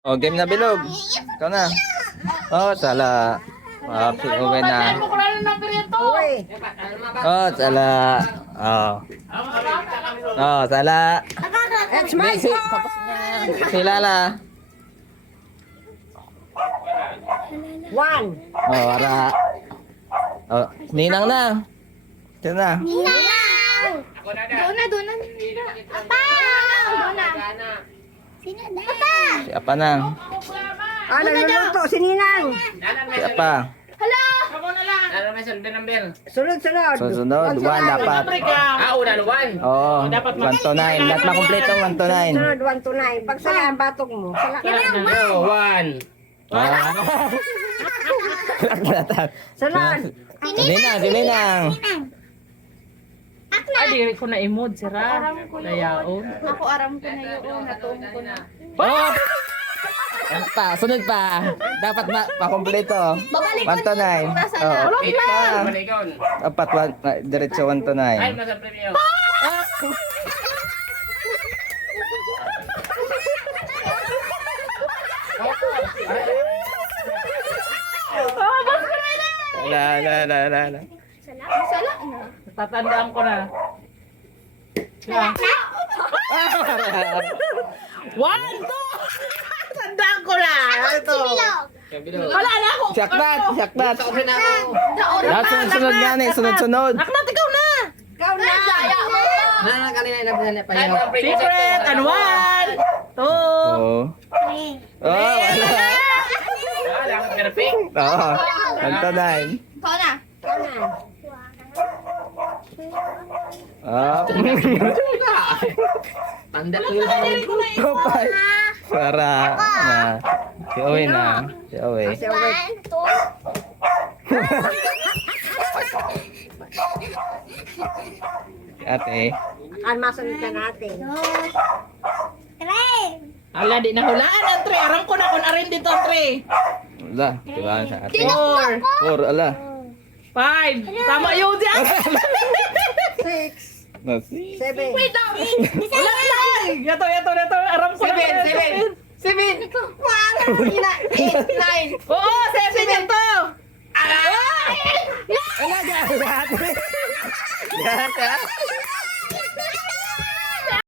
Oh, game na bilog. Ikaw na. Oh, sala. Uwi na. Oh, sala. Oh. Oh, sala. It's my song. Sila la. One. Oh, ara. Oh, ninang na. Ito na. Doon na. Apa! Doon na. Sino na? Apa! Si Apa na. Ah, nagluluto si Ninang. Si Apa. Hello! Sunod-sunod. Susunod. 1 dapat. Una, one. Oh, 1 to 9. Lahat makumpleto 1 to 9. Sunod, 1 to 9. Pag sala ang batok mo. Sala ka. One. Ah. Sunod. Sininang. Ay, diri ko na imod, sira. Dayaon. Ako aram ko na yun. Natuong ko na. Oh! Yan pa, sunod pa. Dapat makumpleto. 1 to 9. Oh, pa. Baligon. Dapat diretso 1 to 9. Ay, masa premium. La. Sala na. Tatandaan ko na. Sila. One, two! Tandaan ko na. Ito. Bilog. Wala na ako. Sakdat. Daon. Lahat sunod-sunod nga ni, sunod-sunod. Aknat, ikaw na. Ikaw na. Daya mo ba? Secret. And one, two. Oh. Oh, wala. Perfect. Oo. 1 to 9. Ikaw na. Ikaw na. Oh. Tanda ko yun. Kapay. Para na. Si Owe na. Si Owe. Si Owe. 1, 2. Si Ate. Akan masunod ka natin. 3. Ala, di na hulaan ang tre. Aram ko na kung arin dito ang tre. Wala. Diba sa Ate? Four, 4, ala. 5. Tama yun dyan. 6, No, 7. Wait lang. Wala na. Yato. Aram ko na. Seven. 1, 8, 9. Oo, 7 yan to. Ala, Ate. Yan, ha?